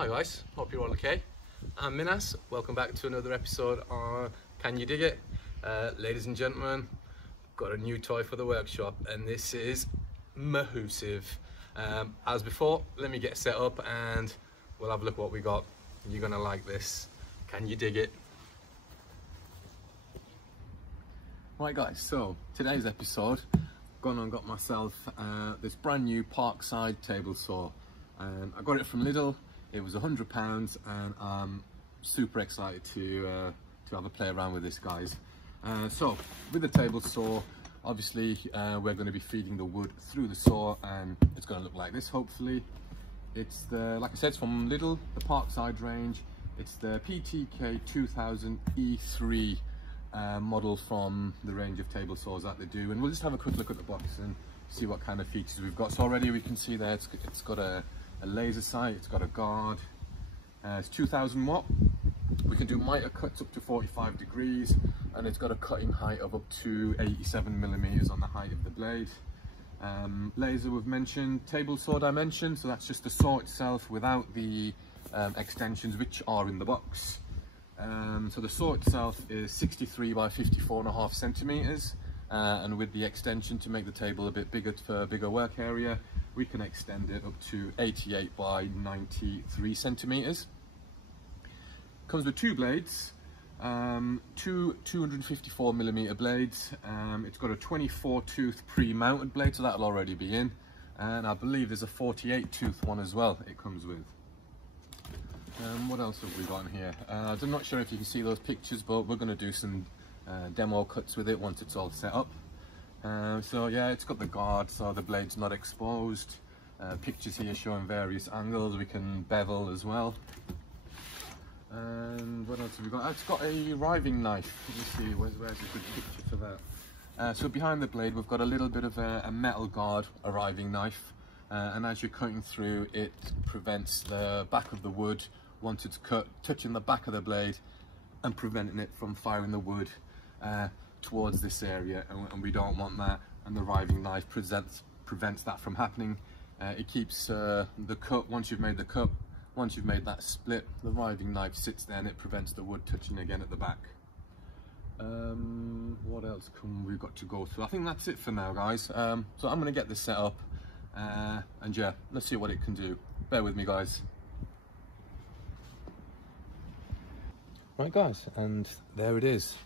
Hi guys, hope you're all okay. I'm Minas, welcome back to another episode on Can You Dig It? Ladies and gentlemen, got a new toy for the workshop and this is massive. As before, let me get set up and we'll have a look what we got. You're gonna like this. Can you dig it? Right guys, so today's episode, gone and got myself this brand new Parkside table saw. I got it from Lidl. It was £100 and I'm super excited to have a play around with this, guys. So with the table saw, obviously we're going to be feeding the wood through the saw and it's going to look like this, hopefully. It's like I said, it's from Lidl, the Parkside range. It's the PTK 2000 E3 model from the range of table saws that they do, and we'll just have a quick look at the box and see what kind of features we've got. So already we can see there it's got a laser sight, it's got a guard, it's 2000 watt. We can do mitre cuts up to 45 degrees and it's got a cutting height of up to 87 millimeters on the height of the blade. Laser we've mentioned, table saw dimension, so that's just the saw itself without the extensions which are in the box. So the saw itself is 63 by 54.5 centimeters, and with the extension to make the table a bit bigger for a bigger work area, we can extend it up to 88 by 93 centimeters. Comes with two blades, two 254 millimeter blades. It's got a 24 tooth pre-mounted blade, so that'll already be in, and I believe there's a 48 tooth one as well it comes with. What else have we got in here? I'm not sure if you can see those pictures, but we're going to do some demo cuts with it once it's all set up. So yeah, it's got the guard so the blade's not exposed. Pictures here showing various angles. We can bevel as well. And what else have we got? It's got a riving knife. Let me see, where's a good picture for that? So behind the blade we've got a little bit of a metal guard, a riving knife, and as you're cutting through, it prevents the back of the wood, once it's cut, touching the back of the blade and preventing it from firing the wood towards this area, and we don't want that, and the riving knife prevents that from happening. It keeps the cut, once you've made the cut, once you've made that split, the riving knife sits there and it prevents the wood touching again at the back. What else we've got to go through? I think that's it for now, guys. So I'm going to get this set up and yeah, let's see what it can do. Bear with me, guys. Right guys, and there it is.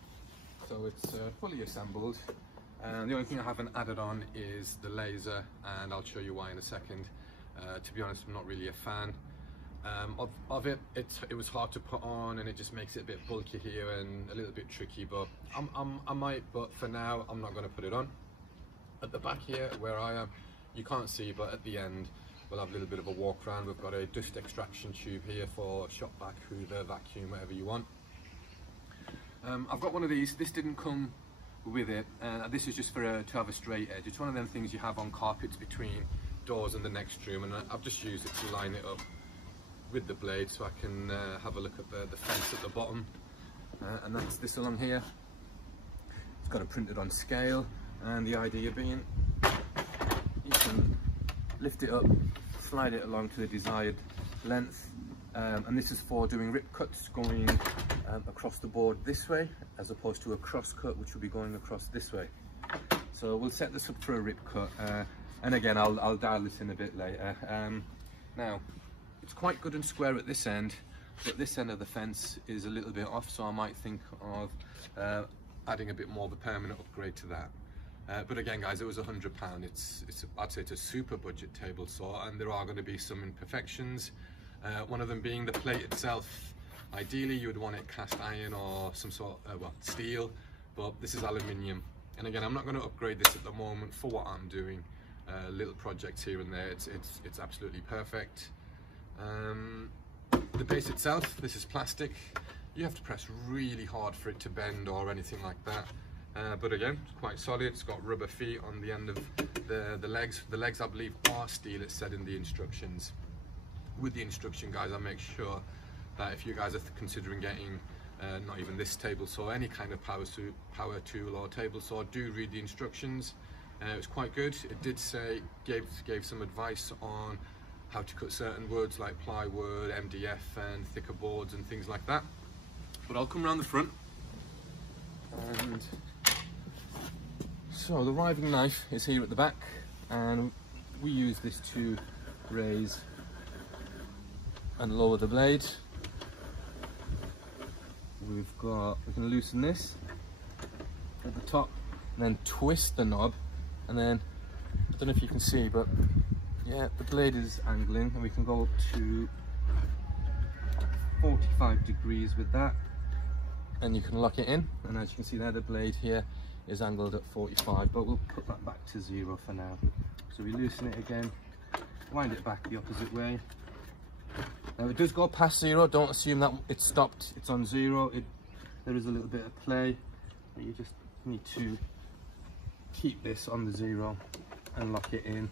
So it's fully assembled, and the only thing I haven't added on is the laser, and I'll show you why in a second. To be honest, I'm not really a fan of it. It was hard to put on and it just makes it a bit bulky here and a little bit tricky, but I might, but for now I'm not going to put it on. At the back here where I am, you can't see, but at the end we'll have a little bit of a walk around. We've got a dust extraction tube here for shop vac, hoover, vacuum, whatever you want. I've got one of these. This didn't come with it, this is just to have a straight edge. It's one of them things you have on carpets between doors and the next room, and I've just used it to line it up with the blade so I can have a look at the fence at the bottom, and that's this along here. It's got it printed on scale, and the idea being you can lift it up, slide it along to the desired length, and this is for doing rip cuts going across the board this way, as opposed to a cross cut which will be going across this way. So we'll set this up for a rip cut, and again I'll dial this in a bit later. Now it's quite good and square at this end, but this end of the fence is a little bit off, so I might think of adding a bit more of a permanent upgrade to that. But again guys, it was £100. I'd say it's a super budget table saw, and there are going to be some imperfections. One of them being the plate itself. Ideally you would want it cast iron or some sort of steel, but this is aluminium, and again I'm not going to upgrade this at the moment for what I'm doing. Little projects here and there, it's absolutely perfect. The base itself, this is plastic. You have to press really hard for it to bend or anything like that, but again it's quite solid. It's got rubber feet on the end of the legs. The legs I believe are steel, it's said in the instructions. With the instruction, guys, I make sure that if you guys are considering getting not even this table saw, any kind of power tool or table saw, do read the instructions. It was quite good. It did say, gave some advice on how to cut certain woods like plywood, MDF and thicker boards and things like that. But I'll come around the front. And so the riving knife is here at the back, and we use this to raise and lower the blade. We can loosen this at the top and then twist the knob, and then I don't know if you can see, but yeah, the blade is angling, and we can go up to 45 degrees with that, and you can lock it in. And as you can see there, the blade here is angled at 45, but we'll put that back to 0 for now. So we loosen it again, wind it back the opposite way. Now it does go past 0, don't assume that it's stopped, it's on 0. There is a little bit of play, but you just need to keep this on the 0 and lock it in.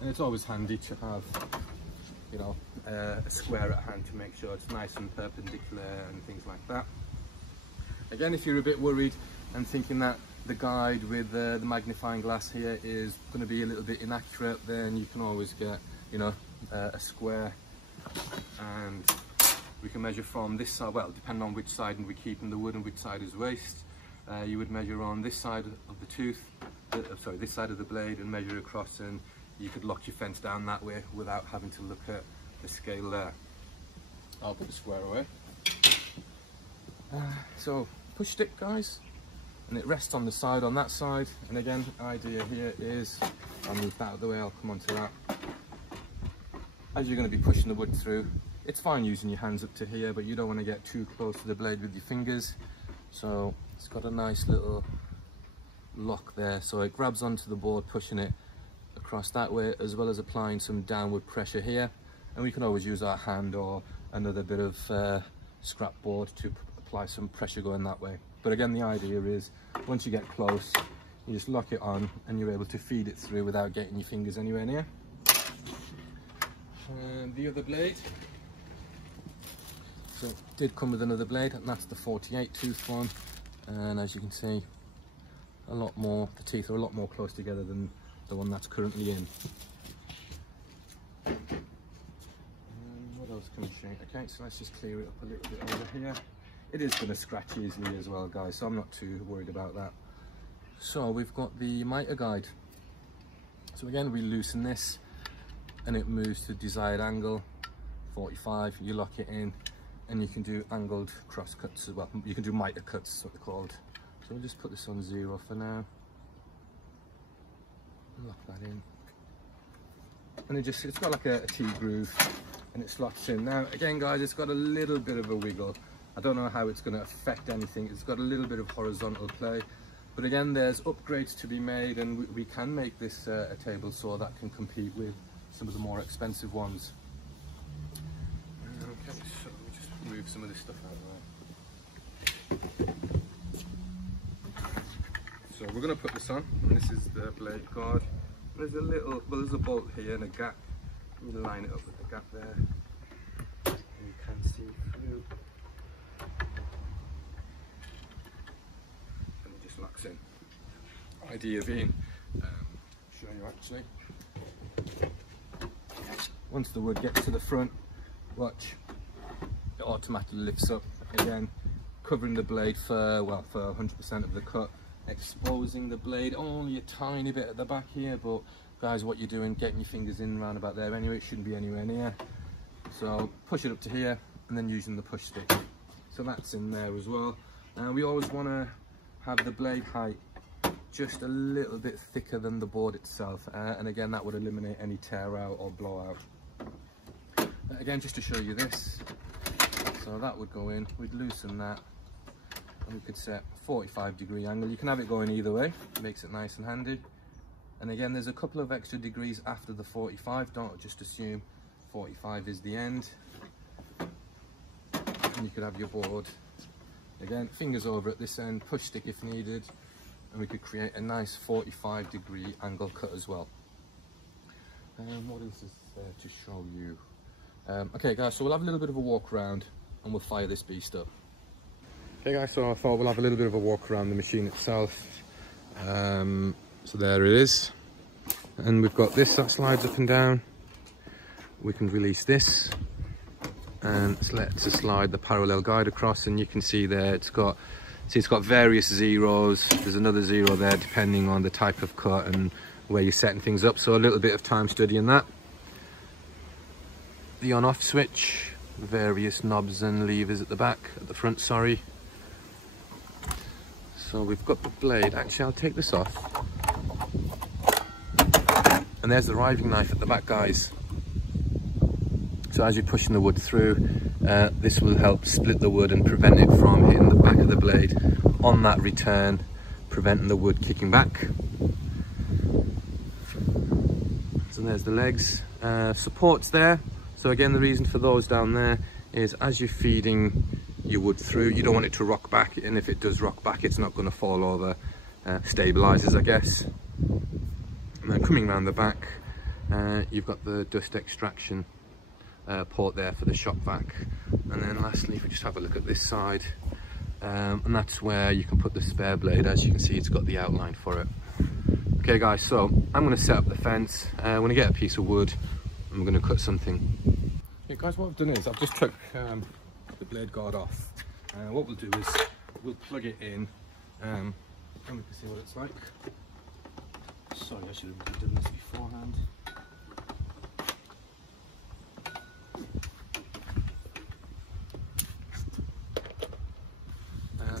And it's always handy to have, you know, a square at hand to make sure it's nice and perpendicular and things like that. Again, if you're a bit worried and thinking that the guide with the magnifying glass here is going to be a little bit inaccurate, then you can always get, you know, a square, and we can measure from this side, well, depending on which side and we keep in the wood and which side is waste. You would measure on this side of the tooth, sorry, this side of the blade, and measure across, and you could lock your fence down that way without having to look at the scale there. I'll put the square away. So push stick, guys, and it rests on the side on that side. And again, the idea here is, I'll move that out of the way, I'll come on to that. As you're going to be pushing the wood through, it's fine using your hands up to here, but you don't want to get too close to the blade with your fingers. So it's got a nice little lock there, so it grabs onto the board, pushing it across that way, as well as applying some downward pressure here. And we can always use our hand or another bit of scrap board to apply some pressure going that way. But again, the idea is once you get close, you just lock it on and you're able to feed it through without getting your fingers anywhere near. And the other blade, so it did come with another blade, and that's the 48 tooth one. And as you can see, a lot more, the teeth are a lot more close together than the one that's currently in. And what else can we show you? Okay, so let's just clear it up a little bit over here. It is going to scratch easily as well, guys, so I'm not too worried about that. So we've got the Mitre guide. So again, we loosen this and it moves to desired angle, 45. You lock it in, and you can do angled cross cuts as well. You can do Mitre cuts, is what they're called. So we'll just put this on 0 for now. Lock that in, and it's got like a T-groove, and it slots in. Now again, guys, it's got a little bit of a wiggle. I don't know how it's going to affect anything. It's got a little bit of horizontal play, but again, there's upgrades to be made, and we can make this a table saw that can compete with some of the more expensive ones. Okay, so let me just move some of this stuff out of the way. So we're going to put this on, and this is the blade guard. There's a little, well, there's a bolt here and a gap. You line it up with the gap there, and you can see through, and it just locks in. Idea being, show you actually, once the wood gets to the front, watch, it automatically lifts up again, covering the blade for, well, for 100% of the cut, exposing the blade only a tiny bit at the back here. But guys, what you're doing, getting your fingers in around about there anyway, it shouldn't be anywhere near. So push it up to here, and then using the push stick, so that's in there as well. And we always want to have the blade height just a little bit thicker than the board itself, and again, that would eliminate any tear out or blowout. Again, just to show you this, so that would go in, we'd loosen that, and we could set 45-degree angle. You can have it going either way, it makes it nice and handy. And again, there's a couple of extra degrees after the 45, don't just assume 45 is the end. And you could have your board, again, fingers over at this end, push stick if needed, and we could create a nice 45-degree angle cut as well. And what else is there to show you? Okay guys, so we'll have a little bit of a walk around and we'll fire this beast up. Okay guys, so I thought we'll have a little bit of a walk around the machine itself. So there it is. and we've got this that slides up and down. We can release this and let's slide the parallel guide across, and you can see there it's got various zeros. There's another zero there depending on the type of cut and where you're setting things up, so a little bit of time studying that. The on off switch, various knobs and levers at the front, sorry. So we've got the blade. Actually, I'll take this off. And there's the riving knife at the back, guys. So as you're pushing the wood through, this will help split the wood and prevent it from hitting the back of the blade on that return, preventing the wood kicking back. So there's the legs. Supports there. So again, the reason for those down there is as you're feeding your wood through, you don't want it to rock back, and if it does rock back, it's not going to fall over. Stabilizes, I guess. And then coming around the back, you've got the dust extraction port there for the shop vac. And then lastly, if we just have a look at this side, and that's where you can put the spare blade. As you can see, it's got the outline for it. Okay guys, so I'm going to set up the fence. I'm going to get a piece of wood, I'm going to cut something. Okay guys, what I've done is I've just took the blade guard off. What we'll do is we'll plug it in and we can see what it's like. Sorry, I should have done this beforehand.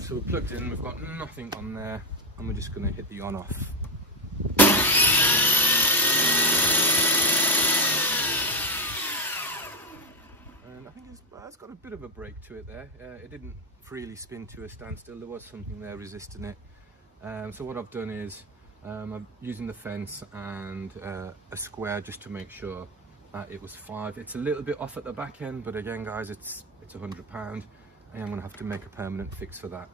So we're plugged in, we've got nothing on there, and we're just going to hit the on off. And I think it's got a bit of a break to it there. It didn't freely spin to a standstill, there was something there resisting it. So what I've done is I'm using the fence and a square just to make sure that it was 5. It's a little bit off at the back end, but again guys, it's £100. I am going to have to make a permanent fix for that.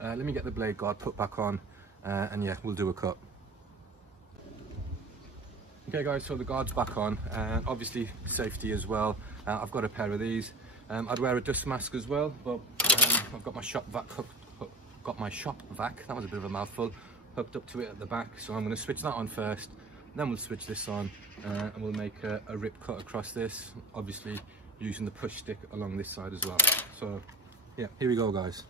Let me get the blade guard put back on, and yeah, we'll do a cut. Okay guys, so the guard's back on, and obviously safety as well. I've got a pair of these. I'd wear a dust mask as well, but I've got my shop vac that was a bit of a mouthful, hooked up to it at the back. So I'm going to switch that on first, then we'll switch this on, and we'll make a rip cut across this, obviously using the push stick along this side as well. So yeah, here we go guys.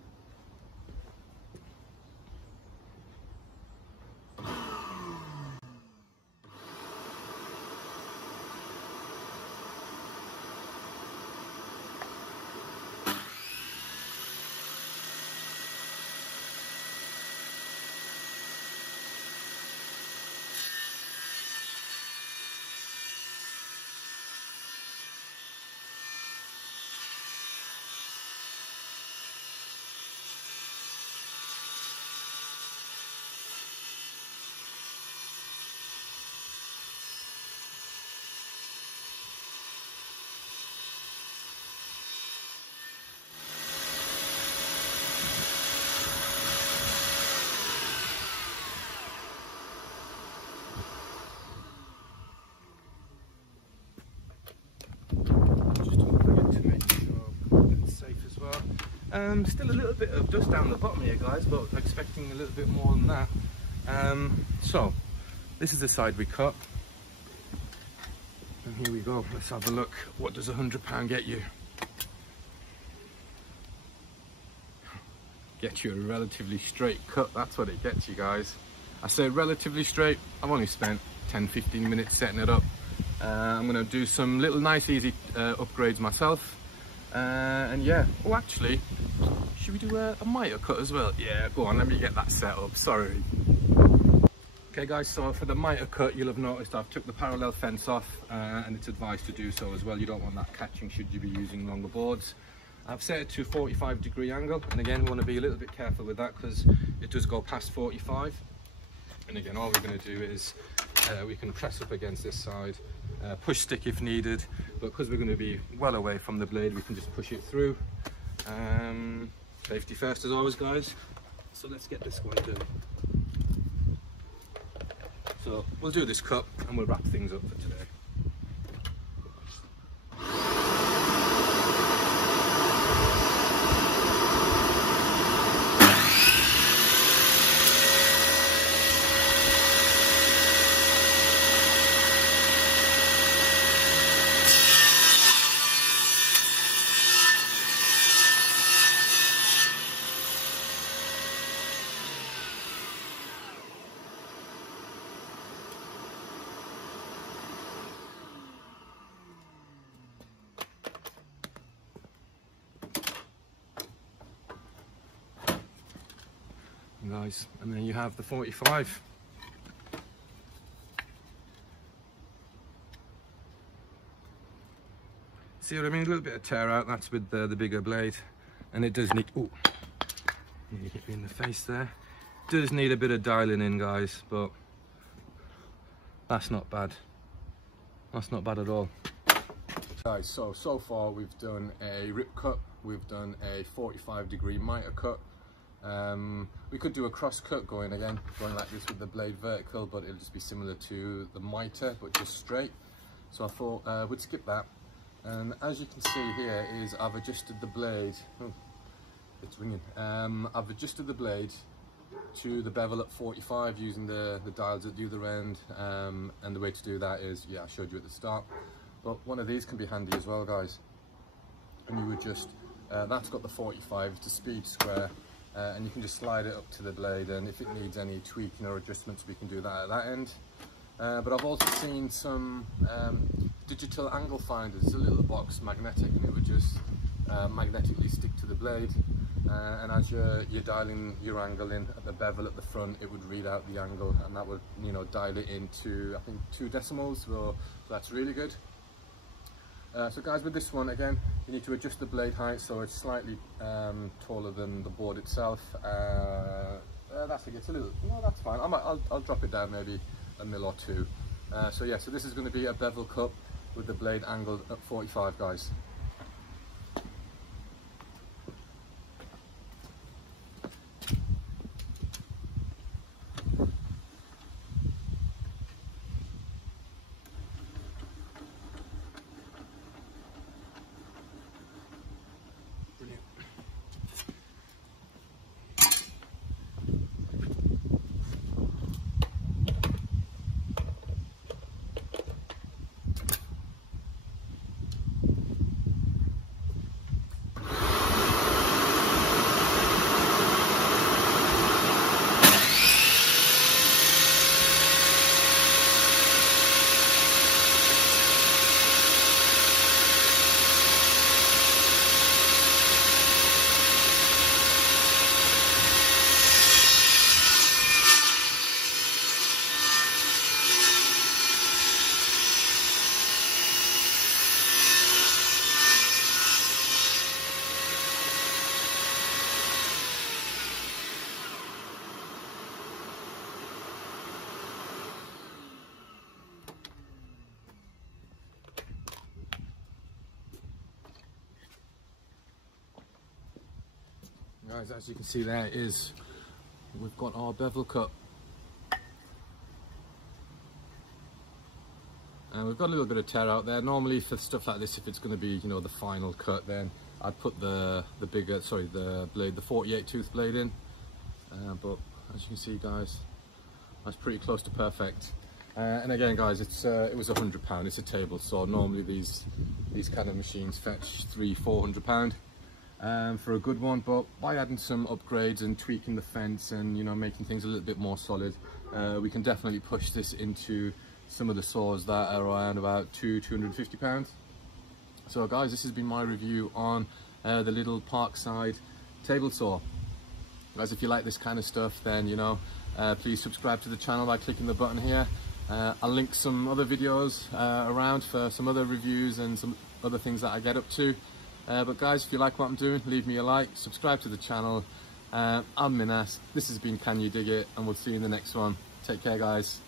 Still a little bit of dust down the bottom here guys, but expecting a little bit more than that. So this is the side we cut, and here we go. Let's have a look. What does £100 get you? Get you a relatively straight cut. That's what it gets you guys. I say relatively straight. I've only spent 10-15 minutes setting it up. I'm going to do some little nice easy upgrades myself. And yeah, oh actually, should we do a mitre cut as well? Yeah, go on, let me get that set up, sorry. Okay guys, so for the mitre cut, you'll have noticed I've took the parallel fence off, and it's advised to do so as well. You don't want that catching should you be using longer boards. I've set it to a 45-degree angle, and again, we want to be a little bit careful with that because it does go past 45. And again, all we're going to do is we can press up against this side, push stick if needed, but because we're going to be well away from the blade, we can just push it through. Safety first as always guys, so let's get this one done. So we'll do this cut and we'll wrap things up for today. guys, and then you have the 45. See what I mean? A little bit of tear out, that's with the bigger blade, and it does need, oh, you hit me in the face there. Does need a bit of dialing in, guys, but that's not bad. That's not bad at all. Guys, so far we've done a rip cut, we've done a 45-degree mitre cut. We could do a cross cut going like this with the blade vertical, but it'll just be similar to the mitre, but just straight. So I thought we'd skip that. And as you can see here is I've adjusted the blade. Oh, it's ringing. I've adjusted the blade to the bevel at 45 using the dials at the other end. And the way to do that is, yeah, I showed you at the start. But one of these can be handy as well, guys. And you would just, that's got the 45, it's a speed square. And you can just slide it up to the blade, and if it needs any tweaking or adjustments, we can do that at that end. But I've also seen some digital angle finders. It's a little box, magnetic, and it would just magnetically stick to the blade. And as you're dialing your angle in at the bevel at the front, it would read out the angle, and that would, you know, dial it into, I think, 2 decimals. So that's really good. So guys, with this one, again, you need to adjust the blade height so it's slightly taller than the board itself. That's a little, no, that's fine. I'll drop it down maybe a mil or 2. So yeah, so this is going to be a bevel cut with the blade angled at 45, guys. Guys, as you can see there is, we've got our bevel cut. And we've got a little bit of tear out there. Normally for stuff like this, if it's going to be, you know, the final cut, then I'd put the blade, the 48 tooth blade in. But as you can see, guys, that's pretty close to perfect. And again, guys, it was £100. It's a table saw. Normally these kind of machines fetch £300–400 for a good one, but by adding some upgrades and tweaking the fence and, you know, making things a little bit more solid, we can definitely push this into some of the saws that are around about £250. So guys, this has been my review on the Lidl Parkside table saw. Guys, if you like this kind of stuff, then, you know, please subscribe to the channel by clicking the button here. I'll link some other videos around for some other reviews and some other things that I get up to. But guys, if you like what I'm doing, leave me a like, subscribe to the channel. I'm Minas, this has been Can You Dig It, and we'll see you in the next one. Take care, guys.